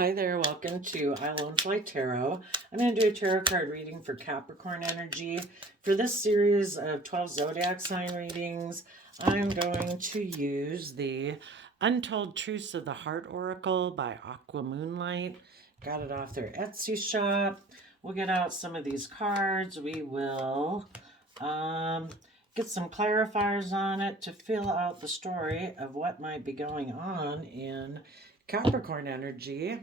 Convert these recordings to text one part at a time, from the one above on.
Hi there, welcome to I Alone Fly Tarot. I'm going to do a tarot card reading for Capricorn energy. For this series of 12 zodiac sign readings, I'm going to use the Untold Truths of the Heart Oracle by Aqua Moonlight. Got it off their Etsy shop. We'll get out some of these cards. We will get some clarifiers on it to fill out the story of what might be going on in Capricorn energy.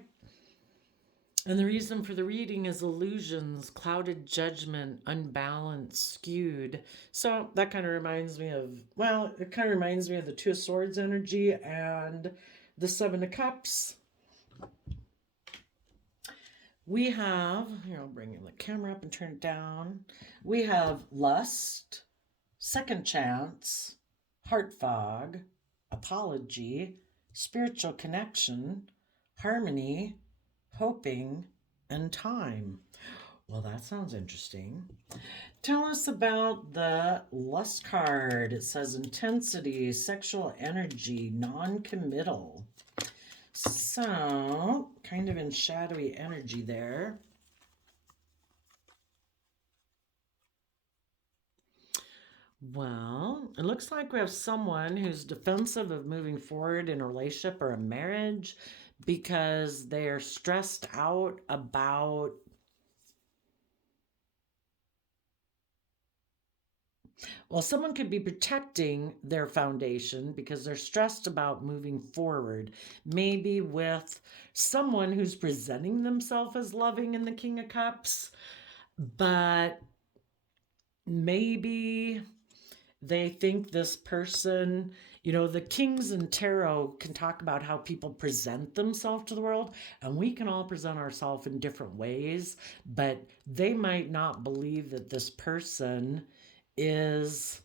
And the reason for the reading is illusions, clouded judgment, unbalanced, skewed. So that kind of reminds me of, it kind of reminds me of the Two of Swords energy and the Seven of Cups. We have, here I'll bring the camera up and turn it down. We have lust, second chance, heart fog, apology, spiritual connection, harmony, hoping, and time. Well, that sounds interesting. Tell us about the lust card. It says intensity, sexual energy, non-committal. So, kind of in shadowy energy there. Well, it looks like we have someone who's defensive of moving forward in a relationship or a marriage because they're stressed out about someone could be protecting their foundation because they're stressed about moving forward, maybe with someone who's presenting themselves as loving in the King of Cups, but maybe they think this person, the kings in tarot can talk about how people present themselves to the world, and we can all present ourselves in different ways, but they might not believe that this person is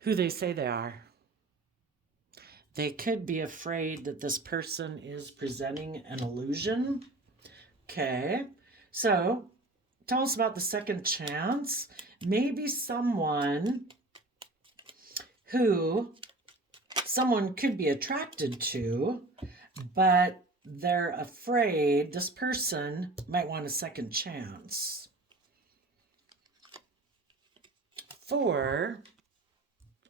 who they say they are. They could be afraid that this person is presenting an illusion. Okay, so tell us about the second chance. Maybe someone who someone could be attracted to, but they're afraid this person might want a second chance. For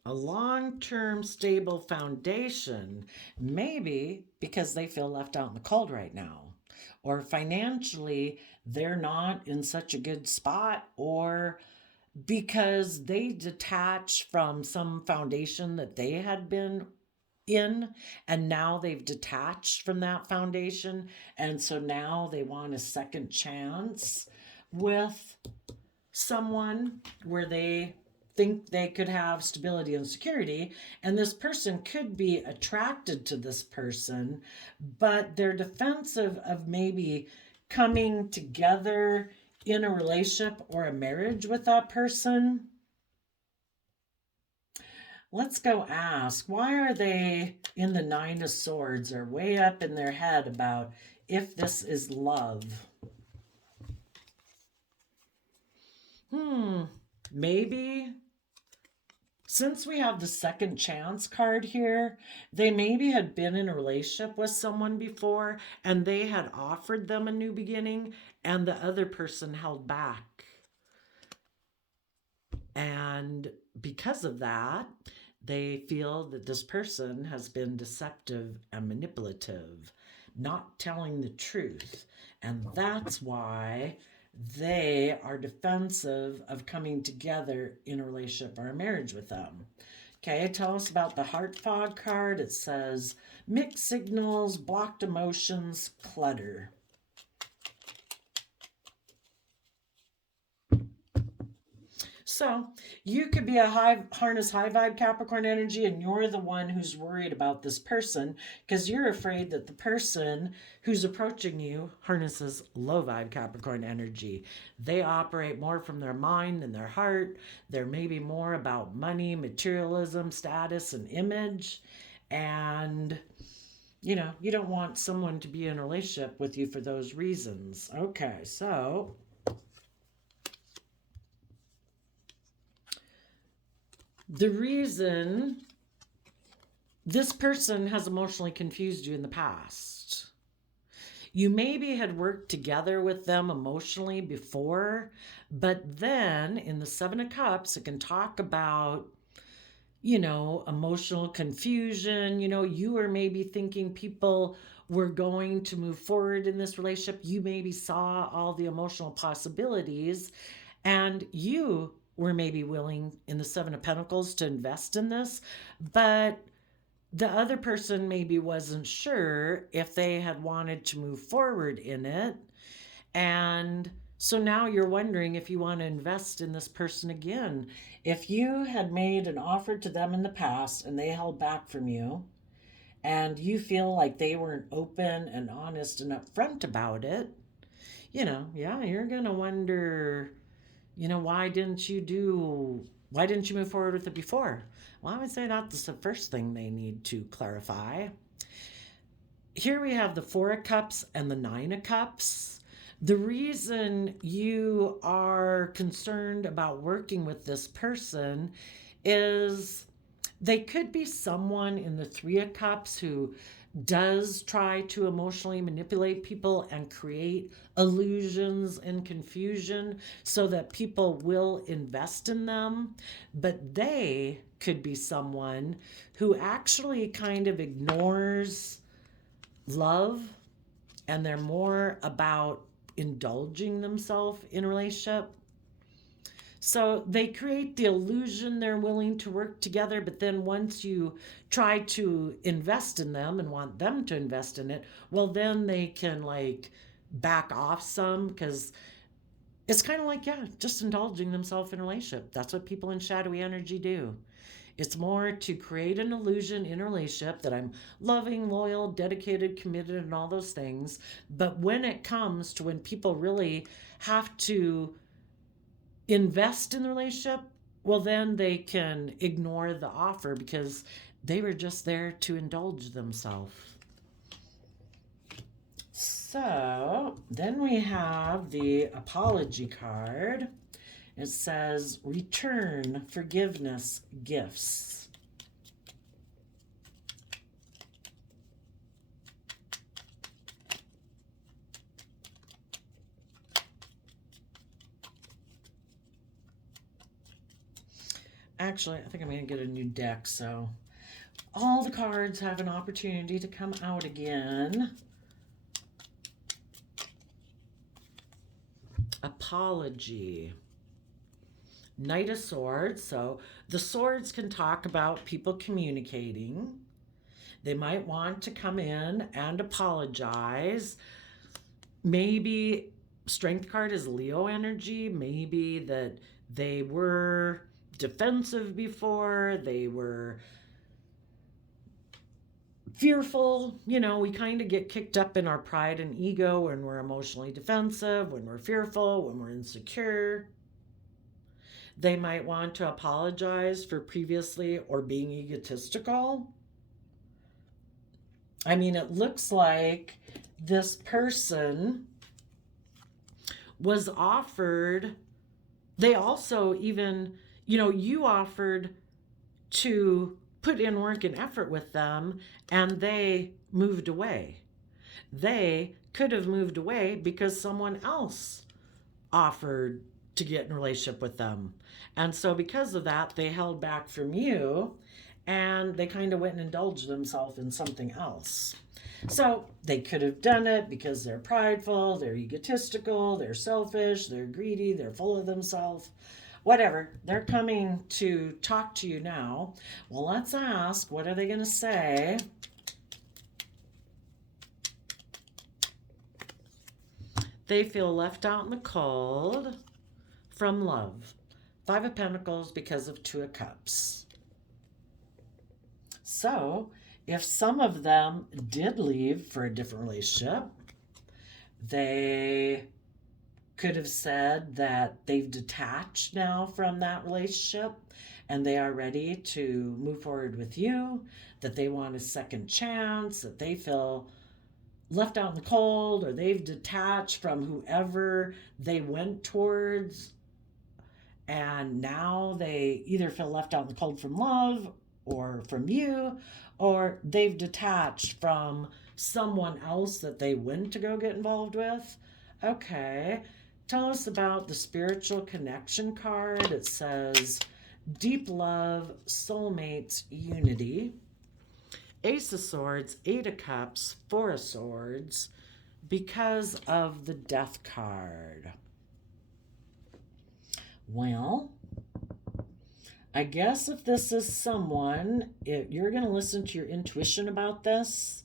a long-term stable foundation, maybe because they feel left out in the cold right now, or financially they're not in such a good spot, or because they detach from some foundation that they had been in, and now they've detached from that foundation, and so now they want a second chance with someone where they think they could have stability and security, and this person could be attracted to this person, but they're defensive of maybe coming together in a relationship or a marriage with that person. Let's go ask, why are they in the Nine of Swords or way up in their head about if this is love? Maybe since we have the second chance card here, they maybe had been in a relationship with someone before and they had offered them a new beginning and the other person held back. And because of that, they feel that this person has been deceptive and manipulative, not telling the truth. And that's why they are defensive of coming together in a relationship or a marriage with them. Okay, tell us about the heart fog card. It says mixed signals, blocked emotions, clutter. So you could be a harness high vibe Capricorn energy, and you're the one who's worried about this person because you're afraid that the person who's approaching you harnesses low vibe Capricorn energy. They operate more from their mind than their heart. They're maybe more about money, materialism, status, and image. And you don't want someone to be in a relationship with you for those reasons. Okay, so the reason this person has emotionally confused you in the past. You maybe had worked together with them emotionally before, but then in the Seven of Cups, it can talk about, emotional confusion. You were maybe thinking people were going to move forward in this relationship. You maybe saw all the emotional possibilities, and you were maybe willing in the Seven of Pentacles to invest in this, but the other person maybe wasn't sure if they had wanted to move forward in it. And so now you're wondering if you want to invest in this person again. If you had made an offer to them in the past and they held back from you, and you feel like they weren't open and honest and upfront about it, you're going to wonder, why didn't you move forward with it before? Well, I would say that's the first thing they need to clarify. Here we have the Four of Cups and the Nine of Cups. The reason you are concerned about working with this person is they could be someone in the Three of Cups who does try to emotionally manipulate people and create illusions and confusion so that people will invest in them. But they could be someone who actually kind of ignores love, and they're more about indulging themselves in a relationship. So they create the illusion they're willing to work together, but then once you try to invest in them and want them to invest in it, well, then they can back off some, because it's kind of just indulging themselves in a relationship. That's what people in shadowy energy do. It's more to create an illusion in a relationship that I'm loving, loyal, dedicated, committed, and all those things. But when it comes to when people really have to invest in the relationship, well, then they can ignore the offer because they were just there to indulge themselves. So then we have the apology card. It says, return, forgiveness, gifts. Actually, I think I'm going to get a new deck, so all the cards have an opportunity to come out again. Apology. Knight of Swords. So the swords can talk about people communicating. They might want to come in and apologize. Maybe Strength card is Leo energy. Maybe that they were defensive before. They were fearful. We kind of get kicked up in our pride and ego when we're emotionally defensive, when we're fearful, when we're insecure. They might want to apologize for previously or being egotistical. I mean, it looks like this person was offered, they also even, you offered to put in work and effort with them, and they moved away. They could have moved away because someone else offered to get in a relationship with them. And so because of that, they held back from you, and they kind of went and indulged themselves in something else. So they could have done it because they're prideful, they're egotistical, they're selfish, they're greedy, they're full of themselves. Whatever, they're coming to talk to you now. Well, let's ask, what are they going to say? They feel left out in the cold from love. Five of Pentacles because of Two of Cups. So, if some of them did leave for a different relationship, they could have said that they've detached now from that relationship and they are ready to move forward with you, that they want a second chance, that they feel left out in the cold, or they've detached from whoever they went towards, and now they either feel left out in the cold from love or from you, or they've detached from someone else that they went to go get involved with. Okay. Tell us about the spiritual connection card. It says deep love, soulmates, unity. Ace of Swords, Eight of Cups, Four of Swords, because of the Death card. Well, I guess if this is someone, you're going to listen to your intuition about this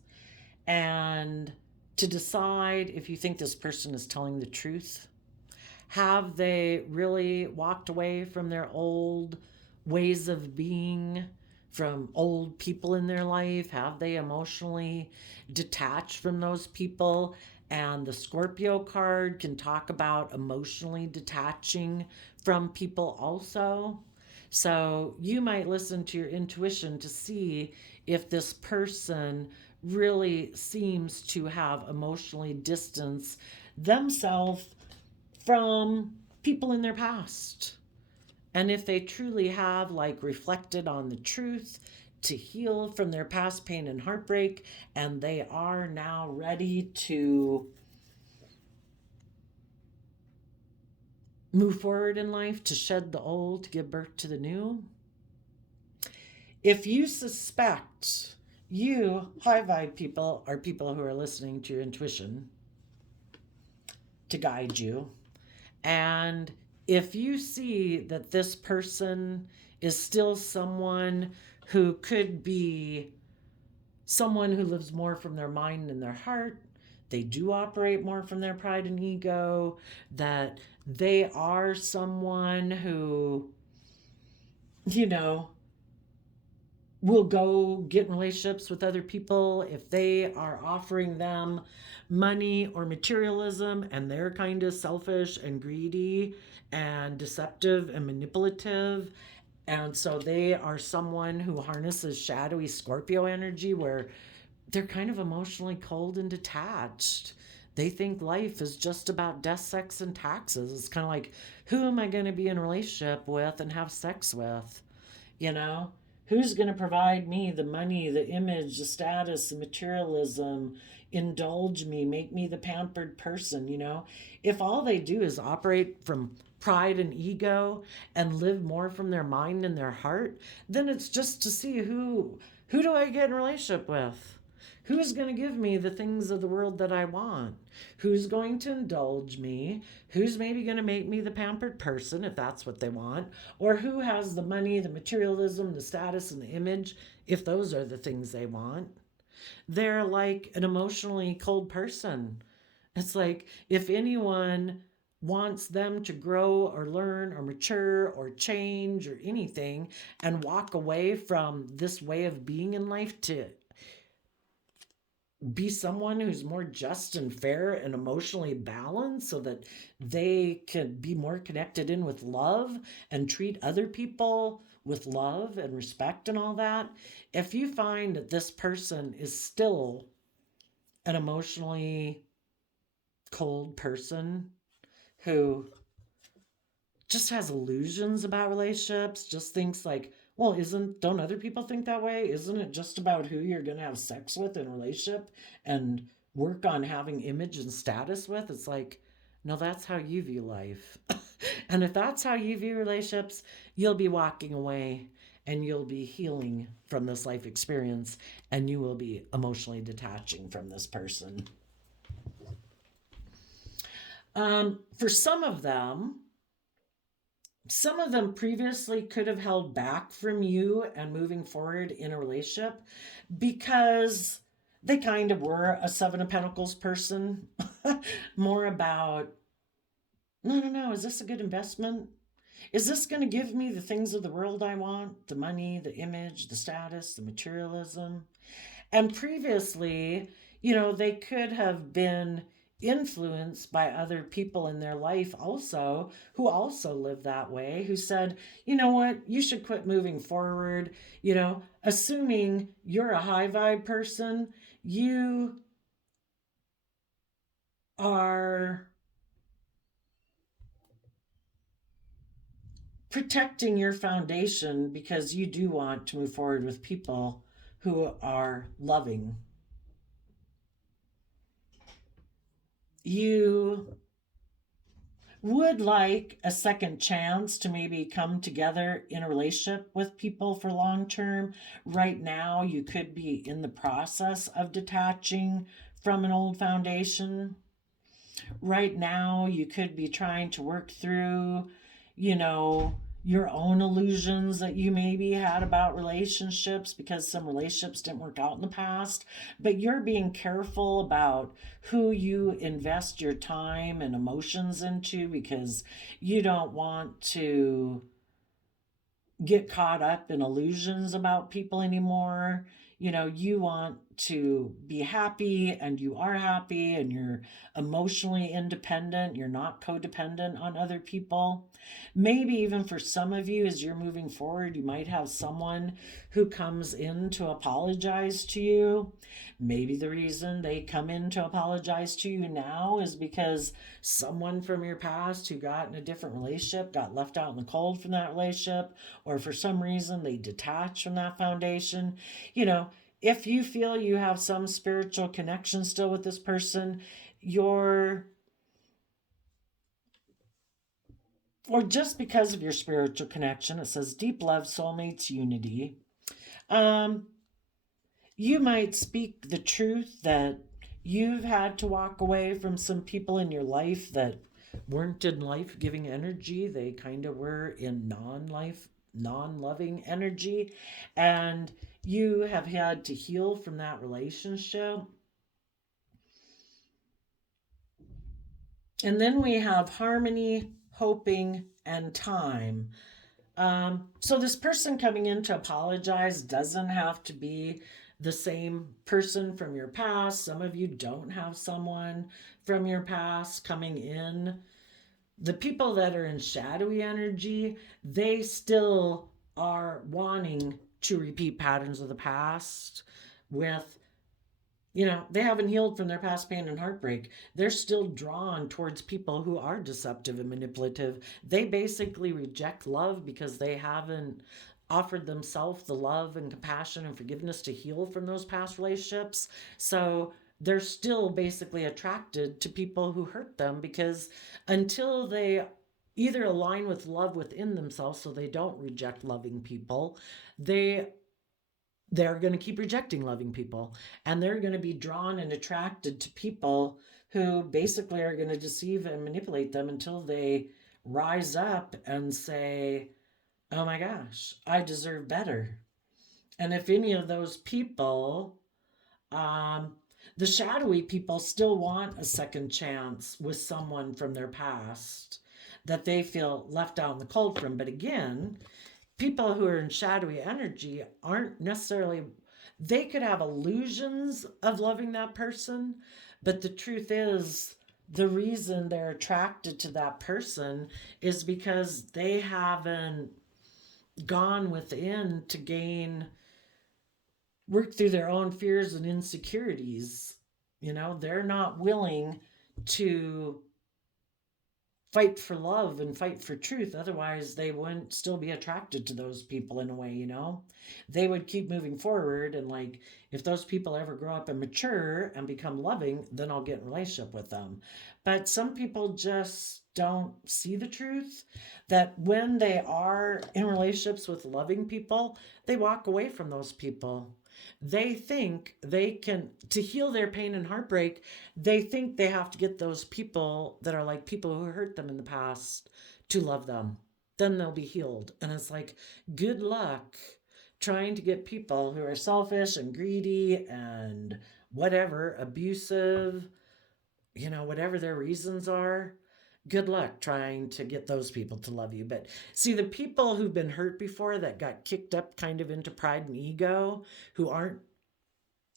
and to decide if you think this person is telling the truth. Have they really walked away from their old ways of being, from old people in their life? Have they emotionally detached from those people? And the Scorpio card can talk about emotionally detaching from people also. So you might listen to your intuition to see if this person really seems to have emotionally distanced themselves from people in their past. And if they truly have, like, reflected on the truth to heal from their past pain and heartbreak, and they are now ready to move forward in life, to shed the old, to give birth to the new. If you suspect you, high vibe people, are people who are listening to your intuition to guide you, and if you see that this person is still someone who could be someone who lives more from their mind and their heart, they do operate more from their pride and ego, that they are someone who, you know, will go get in relationships with other people if they are offering them money or materialism and they're kind of selfish and greedy and deceptive and manipulative. And so they are someone who harnesses shadowy Scorpio energy where they're kind of emotionally cold and detached. They think life is just about death, sex, and taxes. It's kind of like, who am I going to be in a relationship with and have sex with? You know? Who's going to provide me the money, the image, the status, the materialism, indulge me, make me the pampered person, you know? If all they do is operate from pride and ego and live more from their mind and their heart, then it's just to see who do I get in a relationship with? Who's going to give me the things of the world that I want? Who's going to indulge me? Who's maybe going to make me the pampered person if that's what they want? Or who has the money, the materialism, the status, and the image if those are the things they want? They're like an emotionally cold person. It's like if anyone wants them to grow or learn or mature or change or anything and walk away from this way of being in life to be someone who's more just and fair and emotionally balanced so that they can be more connected in with love and treat other people with love and respect and all that. If you find that this person is still an emotionally cold person who just has illusions about relationships, just thinks like, well, don't other people think that way? Isn't it just about who you're going to have sex with in a relationship and work on having image and status with? It's like, no, that's how you view life. And if that's how you view relationships, you'll be walking away and you'll be healing from this life experience and you will be emotionally detaching from this person. For some of them previously could have held back from you and moving forward in a relationship because they kind of were a Seven of Pentacles person. More about, no, is this a good investment? Is this going to give me the things of the world I want? The money, the image, the status, the materialism? And previously, they could have been influenced by other people in their life also who also live that way, who said, you know what, you should quit moving forward. Assuming you're a high vibe person, you are protecting your foundation because you do want to move forward with people who are loving you would like a second chance to maybe come together in a relationship with people for long term. Right now, you could be in the process of detaching from an old foundation. Right now, you could be trying to work through, you know, your own illusions that you maybe had about relationships because some relationships didn't work out in the past. But you're being careful about who you invest your time and emotions into because you don't want to get caught up in illusions about people anymore. You want to be happy and you are happy and you're emotionally independent. You're not codependent on other people. Maybe even for some of you, as you're moving forward, you might have someone who comes in to apologize to you. Maybe the reason they come in to apologize to you now is because someone from your past who got in a different relationship got left out in the cold from that relationship, or for some reason they detach from that foundation. If you feel you have some spiritual connection still with this person, you're or just because of your spiritual connection, it says deep love, soulmates, unity. Um, you might speak the truth that you've had to walk away from some people in your life that weren't in life giving energy. They kind of were in non loving energy. And you have had to heal from that relationship. And then we have harmony, hoping, and time. So this person coming in to apologize doesn't have to be the same person from your past. Some of you don't have someone from your past coming in. The people that are in shadowy energy, they still are wanting to repeat patterns of the past with they haven't healed from their past pain and heartbreak. They're still drawn towards people who are deceptive and manipulative. They basically reject love because they haven't offered themselves the love and compassion and forgiveness to heal from those past relationships. So they're still basically attracted to people who hurt them because until they either align with love within themselves so they don't reject loving people, they're going to keep rejecting loving people, and they're going to be drawn and attracted to people who basically are going to deceive and manipulate them until they rise up and say, oh my gosh, I deserve better. And if any of those people, um, the shadowy people, still want a second chance with someone from their past that they feel left out in the cold from. But again, people who are in shadowy energy aren't necessarily, they could have illusions of loving that person, but the truth is the reason they're attracted to that person is because they haven't gone within to work through their own fears and insecurities. They're not willing to fight for love and fight for truth. Otherwise, they wouldn't still be attracted to those people in a way. They would keep moving forward. And like, if those people ever grow up and mature and become loving, then I'll get in a relationship with them. But some people just don't see the truth that when they are in relationships with loving people, they walk away from those people. They think they can, to heal their pain and heartbreak, they think they have to get those people that are like people who hurt them in the past to love them. Then they'll be healed. And it's like, good luck trying to get people who are selfish and greedy and whatever, abusive, whatever their reasons are. Good luck trying to get those people to love you. But see, the people who've been hurt before that got kicked up kind of into pride and ego, who aren't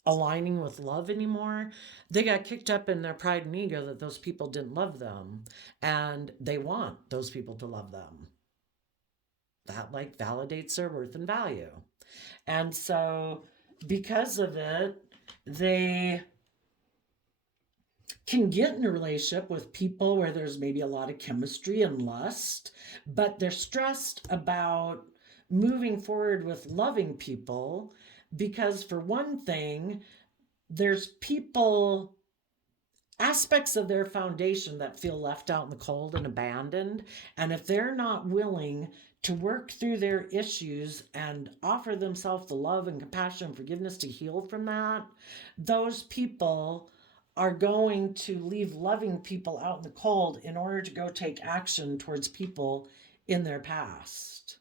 aligning with love anymore, they got kicked up in their pride and ego that those people didn't love them, and they want those people to love them. That like validates their worth and value. And so because of it, they can get in a relationship with people where there's maybe a lot of chemistry and lust, but they're stressed about moving forward with loving people because, for one thing, there's people aspects of their foundation that feel left out in the cold and abandoned. And if they're not willing to work through their issues and offer themselves the love and compassion and forgiveness to heal from that, those people are going to leave loving people out in the cold in order to go take action towards people in their past,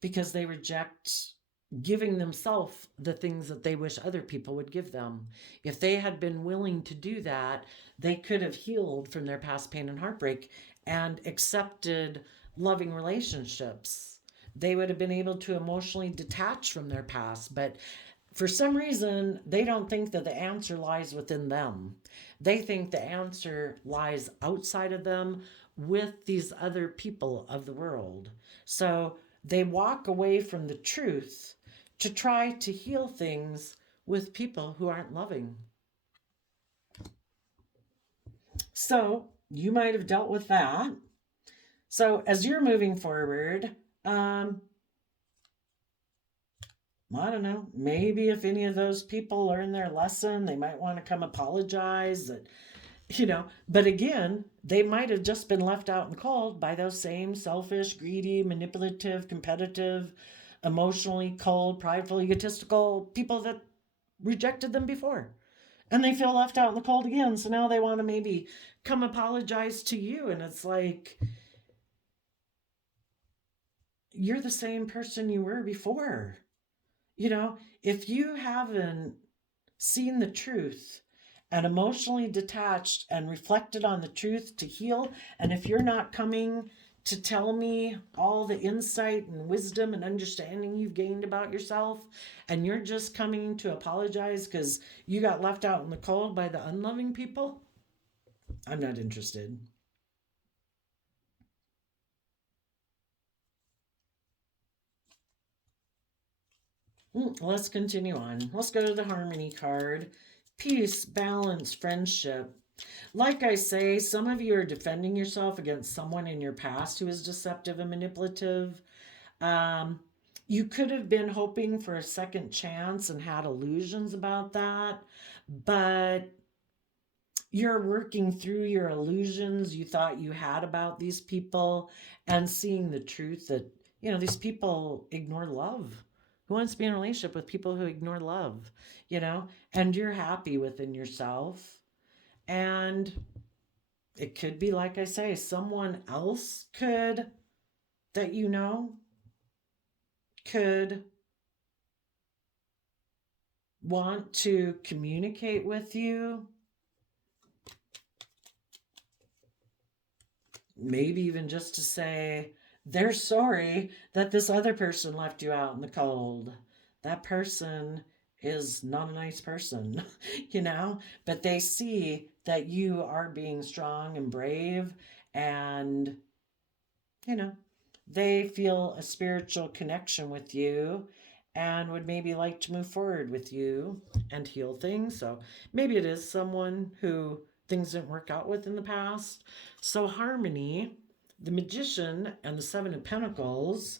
because they reject giving themselves the things that they wish other people would give them. If they had been willing to do that, they could have healed from their past pain and heartbreak and accepted loving relationships. They would have been able to emotionally detach from their past, but for some reason, they don't think that the answer lies within them. They think the answer lies outside of them with these other people of the world. So they walk away from the truth to try to heal things with people who aren't loving. So you might have dealt with that. So as you're moving forward, I don't know, maybe if any of those people learn their lesson, they might want to come apologize, but again, they might have just been left out and cold by those same selfish, greedy, manipulative, competitive, emotionally cold, prideful, egotistical people that rejected them before. And they feel left out in the cold again. So now they want to maybe come apologize to you. And it's like, you're the same person you were before. If you haven't seen the truth and emotionally detached and reflected on the truth to heal, and if you're not coming to tell me all the insight and wisdom and understanding you've gained about yourself, and you're just coming to apologize because you got left out in the cold by the unloving people, I'm not interested. Let's continue on. Let's go to the Harmony card. Peace, balance, friendship. Like I say, some of you are defending yourself against someone in your past who is deceptive and manipulative. You could have been hoping for a second chance and had illusions about that, but you're working through your illusions you thought you had about these people and seeing the truth that, these people ignore love. Who wants to be in a relationship with people who ignore love, and you're happy within yourself. And it could be, like I say, someone else that could want to communicate with you. Maybe even just to say they're sorry that this other person left you out in the cold. That person is not a nice person, but they see that you are being strong and brave, and, they feel a spiritual connection with you and would maybe like to move forward with you and heal things. So maybe it is someone who things didn't work out with in the past. So Harmony, the Magician, and the Seven of Pentacles,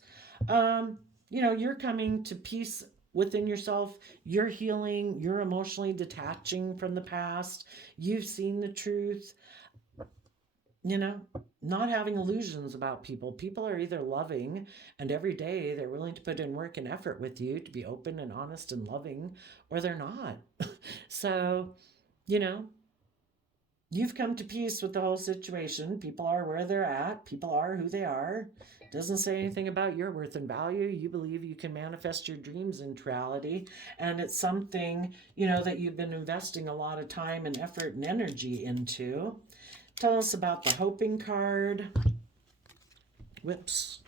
you're coming to peace within yourself. You're healing. You're emotionally detaching from the past. You've seen the truth. Not having illusions about people. People are either loving and every day they're willing to put in work and effort with you to be open and honest and loving, or they're not. So, you've come to peace with the whole situation. People are where they're at. People are who they are. Doesn't say anything about your worth and value. You believe you can manifest your dreams into reality. And it's something, that you've been investing a lot of time and effort and energy into. Tell us about the Hoping card. Whoops.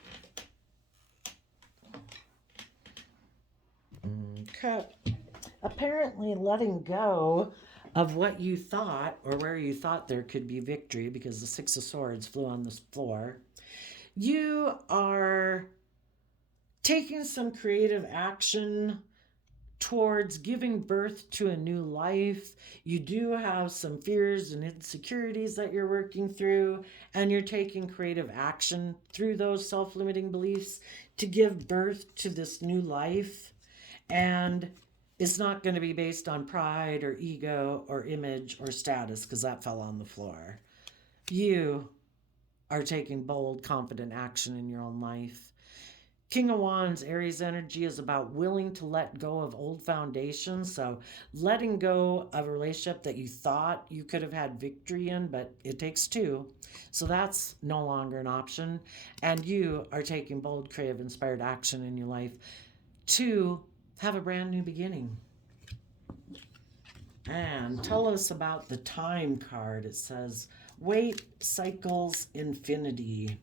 Okay. Apparently letting go of what you thought or where you thought there could be victory, because the Six of Swords flew on the floor. You are taking some creative action towards giving birth to a new life. You do have some fears and insecurities that you're working through, and you're taking creative action through those self-limiting beliefs to give birth to this new life. And It's not going to be based on pride or ego or image or status, because that fell on the floor. You are taking bold, confident action in your own life. King of Wands, Aries energy is about willing to let go of old foundations. So, letting go of a relationship that you thought you could have had victory in, but it takes two. So, that's no longer an option. And you are taking bold, creative, inspired action in your life to have a brand new beginning. And tell us about the time card. It says, wait cycles infinity.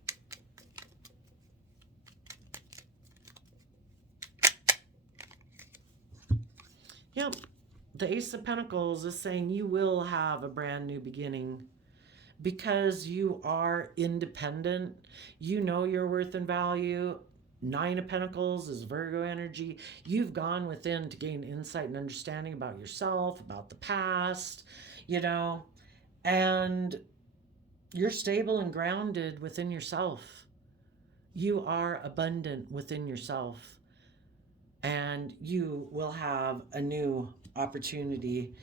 Yep, the Ace of Pentacles is saying you will have a brand new beginning because you are independent. You know your worth and value. Nine of Pentacles is Virgo energy. You've gone within to gain insight and understanding about yourself, about the past, and you're stable and grounded within yourself. You are abundant within yourself. And you will have a new opportunity.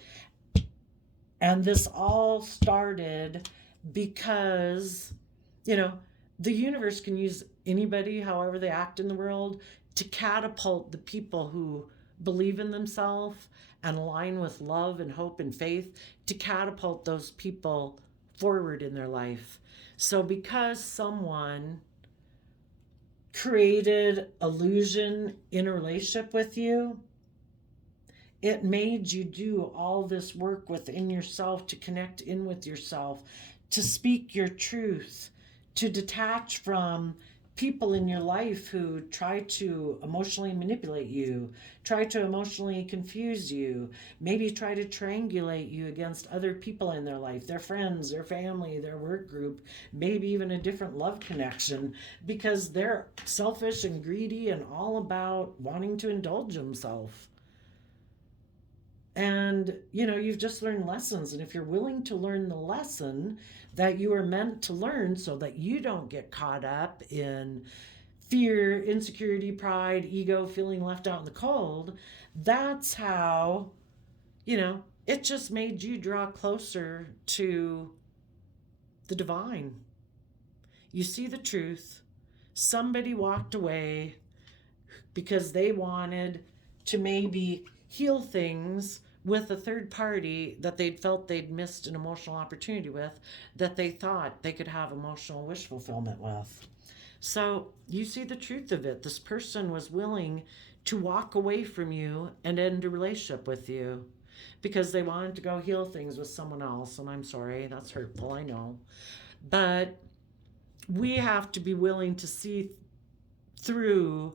And this all started because, the universe can use anybody, however they act in the world, to catapult the people who believe in themselves and align with love and hope and faith, to catapult those people forward in their life. So because someone created illusion in a relationship with you, it made you do all this work within yourself to connect in with yourself, to speak your truth, to detach from people in your life who try to emotionally manipulate you, try to emotionally confuse you, maybe try to triangulate you against other people in their life, their friends, their family, their work group, maybe even a different love connection, because they're selfish and greedy and all about wanting to indulge themselves. And, you've just learned lessons. And if you're willing to learn the lesson that you are meant to learn so that you don't get caught up in fear, insecurity, pride, ego, feeling left out in the cold, that's how, it just made you draw closer to the divine. You see the truth. Somebody walked away because they wanted to maybe heal things with a third party that they'd felt they'd missed an emotional opportunity with, that they thought they could have emotional wish fulfillment with. So you see the truth of it. This person was willing to walk away from you and end a relationship with you because they wanted to go heal things with someone else. And I'm sorry, that's hurtful, I know. But we have to be willing to see through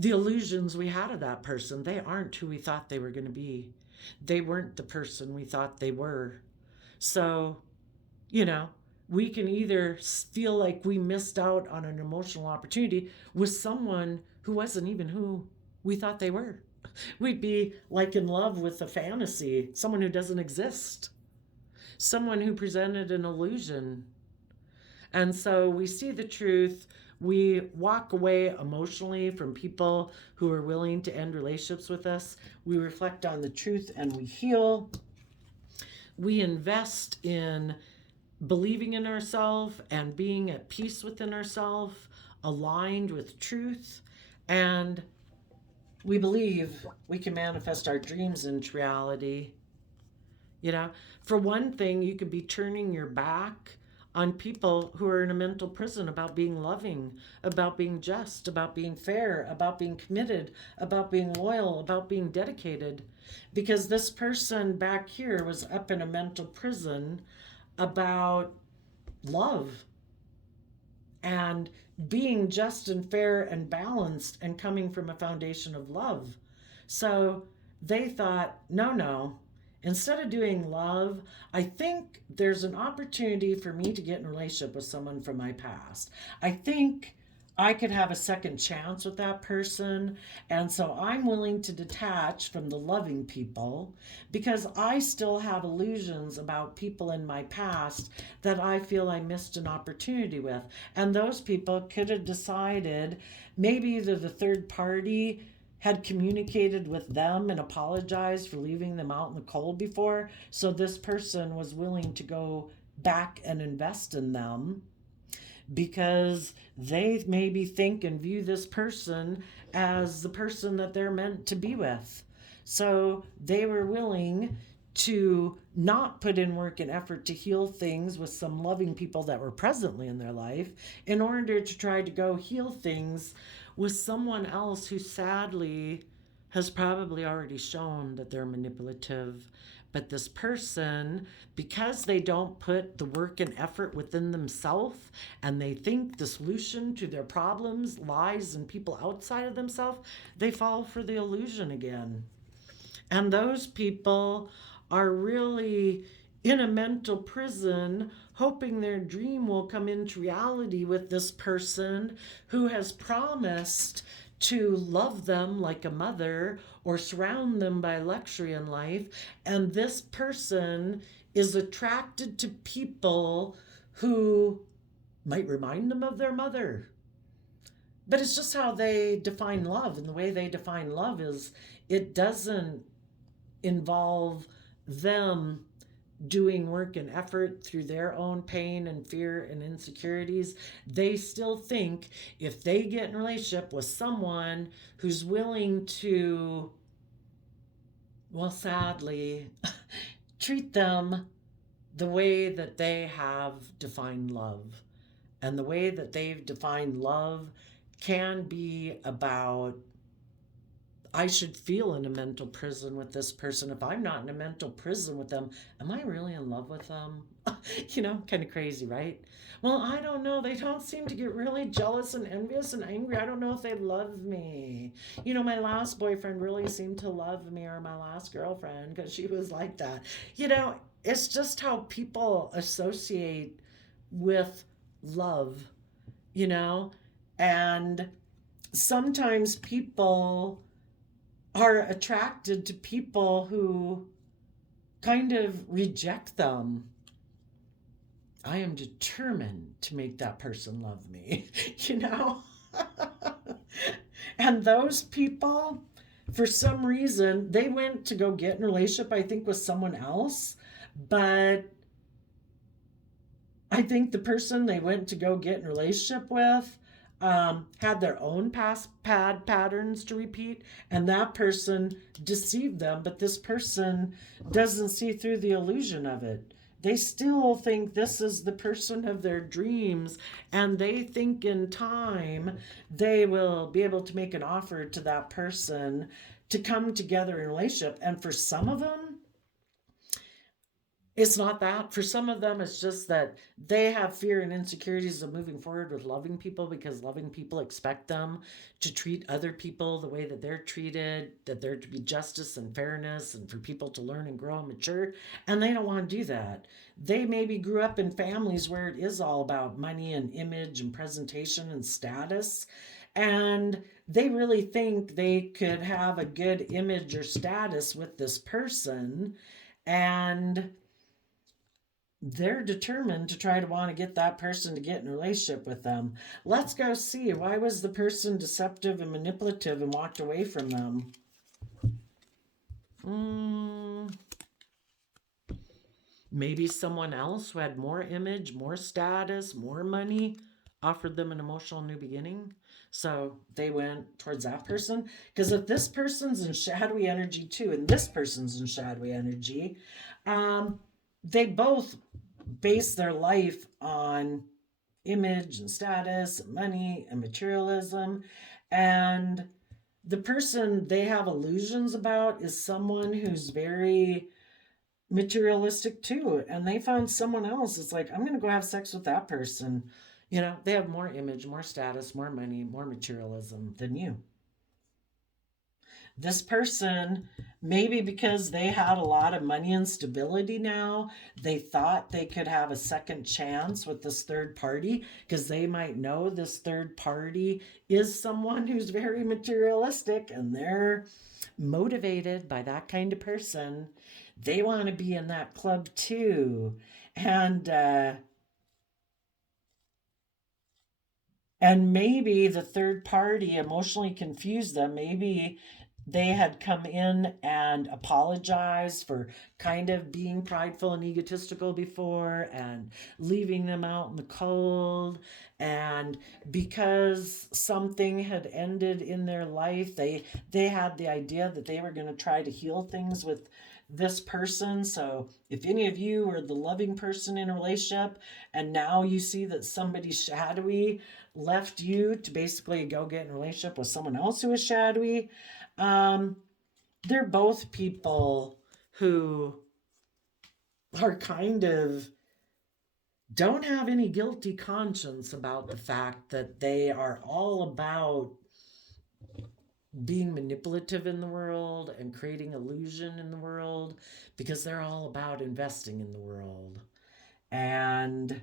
the illusions we had of that person. They aren't who we thought they were going to be. They weren't the person we thought they were. So, we can either feel like we missed out on an emotional opportunity with someone who wasn't even who we thought they were. We'd be like in love with a fantasy, someone who doesn't exist, someone who presented an illusion. And so we see the truth. We walk away emotionally from people who are willing to end relationships with us. We reflect on the truth and we heal. We invest in believing in ourselves and being at peace within ourselves, aligned with truth. And we believe we can manifest our dreams into reality. For one thing, you could be turning your back on people who are in a mental prison about being loving, about being just, about being fair, about being committed, about being loyal, about being dedicated. Because this person back here was up in a mental prison about love and being just and fair and balanced and coming from a foundation of love. So they thought, no. Instead of doing love, I think there's an opportunity for me to get in a relationship with someone from my past. I think I could have a second chance with that person. And so I'm willing to detach from the loving people because I still have illusions about people in my past that I feel I missed an opportunity with. And those people could have decided, maybe either the third party had communicated with them and apologized for leaving them out in the cold before. So this person was willing to go back and invest in them because they maybe think and view this person as the person that they're meant to be with. So they were willing to not put in work and effort to heal things with some loving people that were presently in their life in order to try to go heal things with someone else who sadly has probably already shown that they're manipulative. But this person, because they don't put the work and effort within themselves and they think the solution to their problems lies in people outside of themselves, they fall for the illusion again. And those people are really in a mental prison, hoping their dream will come into reality with this person who has promised to love them like a mother or surround them by luxury in life. And this person is attracted to people who might remind them of their mother. But it's just how they define love. And the way they define love is it doesn't involve them doing work and effort through their own pain and fear and insecurities. They still think if they get in a relationship with someone who's willing to, well, sadly, treat them the way that they have defined love. And the way that they've defined love can be about, I should feel in a mental prison with this person. If I'm not in a mental prison with them, am I really in love with them? Kind of crazy, right? Well, I don't know. They don't seem to get really jealous and envious and angry. I don't know if they love me. My last boyfriend really seemed to love me, or my last girlfriend, because she was like that. It's just how people associate with love, and sometimes people are attracted to people who kind of reject them. I am determined to make that person love me, And those people, for some reason, they went to go get in a relationship, I think, with someone else. But I think the person they went to go get in a relationship with had their own past patterns to repeat, and that person deceived them. But this person doesn't see through the illusion of it. They still think this is the person of their dreams, and they think in time they will be able to make an offer to that person to come together in a relationship. And for some of them, it's not that. For some of them, it's just that they have fear and insecurities of moving forward with loving people because loving people expect them to treat other people the way that they're treated, that there to be justice and fairness and for people to learn and grow and mature. And they don't want to do that. They maybe grew up in families where it is all about money and image and presentation and status. And they really think they could have a good image or status with this person. And they're determined to try to want to get that person to get in a relationship with them. Let's go see. Why was the person deceptive and manipulative and walked away from them? Maybe someone else who had more image, more status, more money offered them an emotional new beginning. So they went towards that person. Because if this person's in shadowy energy too, and this person's in shadowy energy, they both base their life on image and status and money and materialism. And the person they have illusions about is someone who's very materialistic too. And they found someone else. It's like, I'm going to go have sex with that person. They have more image, more status, more money, more materialism than you. This person, maybe because they had a lot of money and stability now, they thought they could have a second chance with this third party because they might know this third party is someone who's very materialistic and they're motivated by that kind of person. They want to be in that club too. And And maybe the third party emotionally confused them. Maybe they had come in and apologized for kind of being prideful and egotistical before and leaving them out in the cold. And because something had ended in their life, they had the idea that they were going to try to heal things with this person. So if any of you are the loving person in a relationship and now you see that somebody shadowy left you to basically go get in a relationship with someone else who is shadowy, um, they're both people who are kind of don't have any guilty conscience about the fact that they are all about being manipulative in the world and creating illusion in the world because they're all about investing in the world. And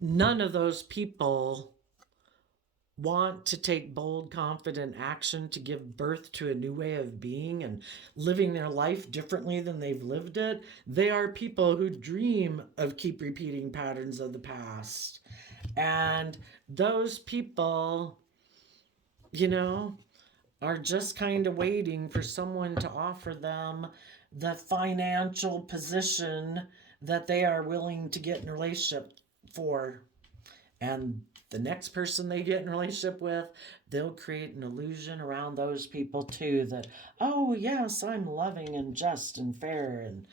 none of those people want to take bold, confident action to give birth to a new way of being and living their life differently than they've lived it. They are people who dream of keep repeating patterns of the past. And those people, you know, are just kind of waiting for someone to offer them the financial position that they are willing to get in a relationship for. And the next person they get in a relationship with, they'll create an illusion around those people too that, oh, yes, I'm loving and just and fair and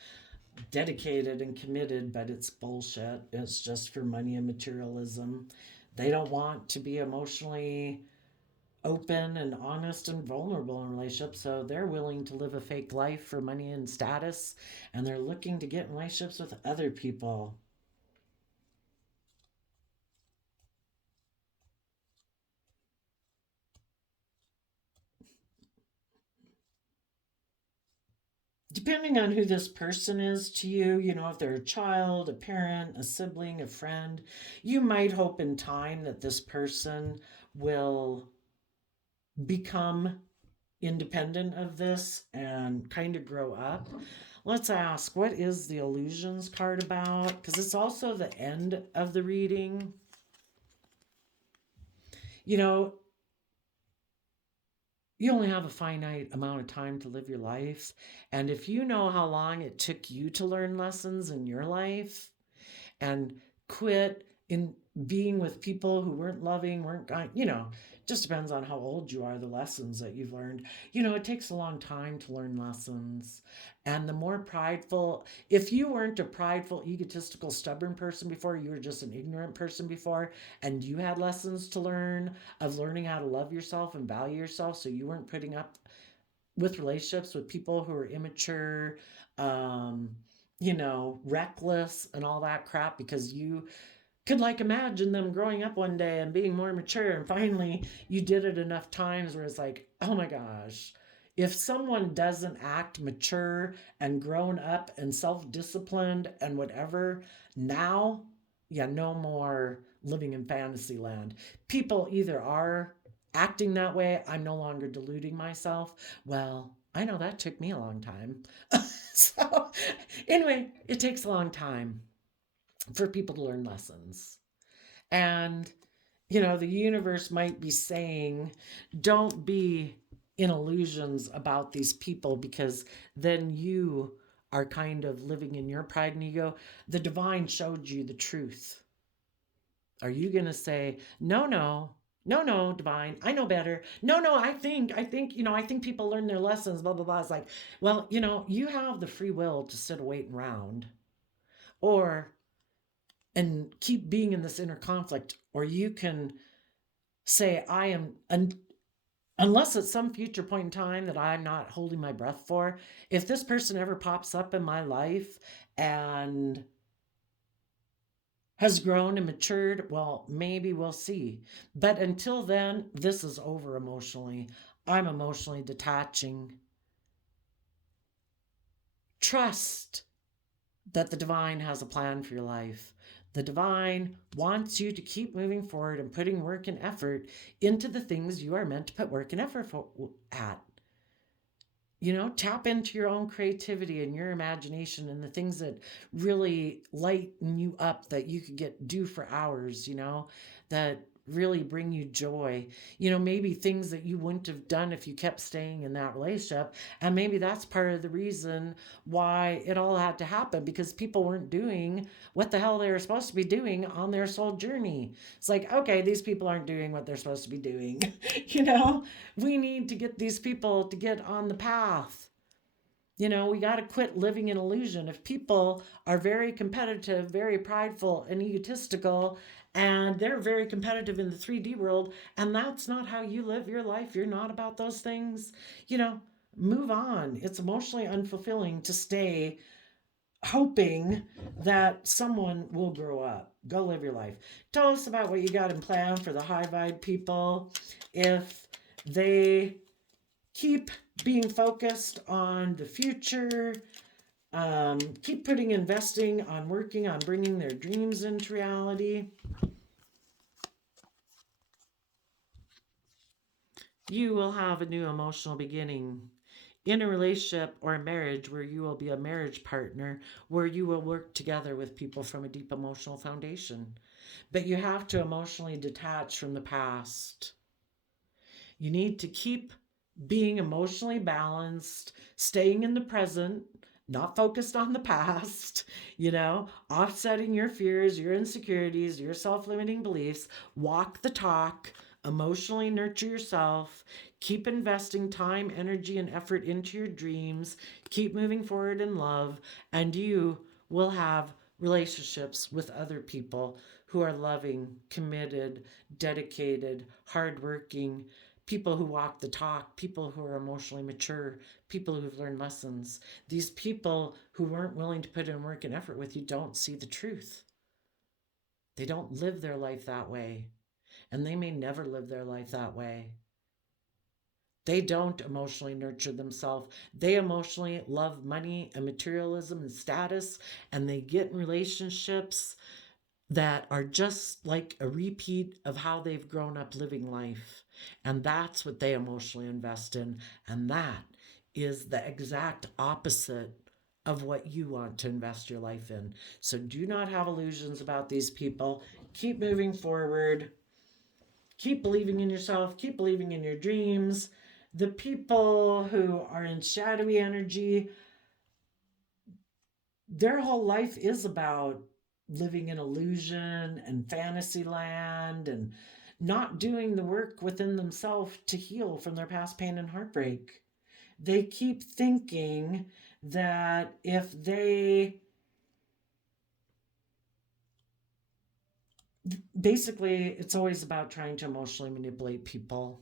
dedicated and committed, but it's bullshit. It's just for money and materialism. They don't want to be emotionally open and honest and vulnerable in relationships, so they're willing to live a fake life for money and status, and they're looking to get in relationships with other people. Depending on who this person is to you, if they're a child, a parent, a sibling, a friend, you might hope in time that this person will become independent of this and kind of grow up. Let's ask, what is the illusions card about? Because it's also the end of the reading. You know, you only have a finite amount of time to live your life. And if you know how long it took you to learn lessons in your life and quit in being with people who weren't loving, weren't kind, just depends on how old you are, the lessons that you've learned. It takes a long time to learn lessons. And the more prideful, if you weren't a prideful, egotistical, stubborn person before, you were just an ignorant person before, and you had lessons to learn of learning how to love yourself and value yourself, so you weren't putting up with relationships with people who are immature, um, reckless and all that crap because you could like imagine them growing up one day and being more mature and finally you did it enough times where it's like, oh my gosh, if someone doesn't act mature and grown up and self-disciplined and whatever now, yeah, no more living in fantasy land. People either are acting that way, I'm no longer deluding myself. Well, I know that took me a long time. So anyway, it takes a long time for people to learn lessons. And, the universe might be saying, don't be in illusions about these people because then you are kind of living in your pride and ego. The divine showed you the truth. Are you going to say, no, no, no, no, divine, I know better. No, no, I think people learn their lessons, blah, blah, blah. It's like, well, you have the free will to sit waiting around or and keep being in this inner conflict, or you can say I am unless at some future point in time that I'm not holding my breath for, if this person ever pops up in my life and has grown and matured, well, maybe we'll see. But until then, this is over emotionally. I'm emotionally detaching. Trust that the divine has a plan for your life. The divine wants you to keep moving forward and putting work and effort into the things you are meant to put work and effort at. Tap into your own creativity and your imagination and the things that really lighten you up that you could do for hours, that really bring you joy. Maybe things that you wouldn't have done if you kept staying in that relationship. And maybe that's part of the reason why it all had to happen, because people weren't doing what the hell they were supposed to be doing on their soul journey. It's like, okay, these people aren't doing what they're supposed to be doing. We need to get these people to get on the path. We got to quit living in illusion. If people are very competitive, very prideful, and egotistical, and they're very competitive in the 3D world, and that's not how you live your life, you're not about those things, move on. It's emotionally unfulfilling to stay hoping that someone will grow up. Go live your life. Tell us about what you got in plan for the high vibe people. If they keep being focused on the future, keep investing on working on bringing their dreams into reality, you will have a new emotional beginning in a relationship or a marriage where you will be a marriage partner, where you will work together with people from a deep emotional foundation. But you have to emotionally detach from the past. You need to keep being emotionally balanced, staying in the present, not focused on the past, offsetting your fears, your insecurities, your self limiting beliefs, walk the talk, emotionally nurture yourself, keep investing time, energy, and effort into your dreams, keep moving forward in love, and you will have relationships with other people who are loving, committed, dedicated, hardworking, people who walk the talk, people who are emotionally mature, people who've learned lessons. These people who weren't willing to put in work and effort with you don't see the truth. They don't live their life that way, and they may never live their life that way. They don't emotionally nurture themselves. They emotionally love money and materialism and status, and they get in relationships that are just like a repeat of how they've grown up living life. And that's what they emotionally invest in. And that is the exact opposite of what you want to invest your life in. So do not have illusions about these people. Keep moving forward. Keep believing in yourself. Keep believing in your dreams. The people who are in shadowy energy, their whole life is about living in illusion and fantasy land and not doing the work within themselves to heal from their past pain and heartbreak. They keep thinking that if they basically, it's always about trying to emotionally manipulate people,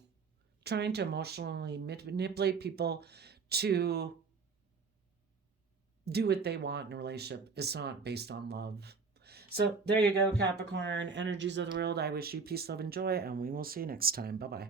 trying to emotionally manipulate people to do what they want in a relationship. It's not based on love. So there you go, Capricorn, energies of the world. I wish you peace, love, and joy, and we will see you next time. Bye bye.